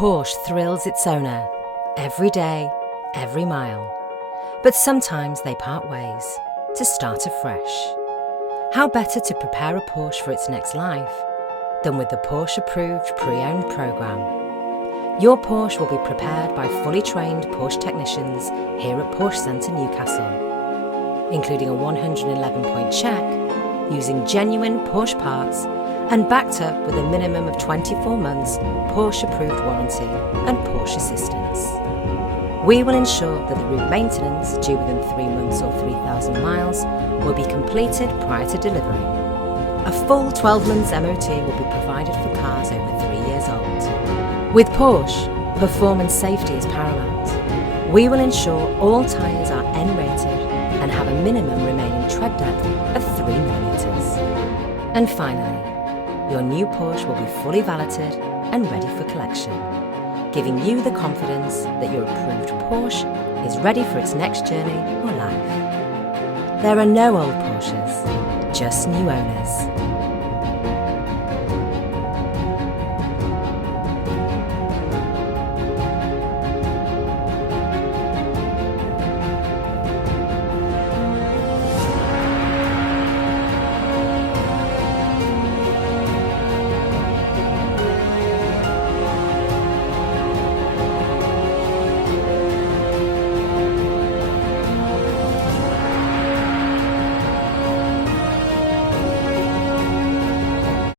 Porsche thrills its owner every day, every mile. But sometimes they part ways to start afresh. How better to prepare a Porsche for its next life than with the Porsche-approved pre-owned programme? Your Porsche will be prepared by fully trained Porsche technicians here at Porsche Centre Newcastle, including a 111-point check, using genuine Porsche parts and backed up with a minimum of 24 months Porsche-approved warranty and Porsche assistance. We will ensure that the route maintenance due within 3 months or 3,000 miles will be completed prior to delivery. A full 12 months MOT will be provided for cars over 3 years old. With Porsche, performance safety is paramount. We will ensure all tyres are N-rated and have a minimum remaining tread depth of 3 millimetres. And finally, your new Porsche will be fully valeted and ready for collection, giving you the confidence that your approved Porsche is ready for its next journey or life. There are no old Porsches, just new owners.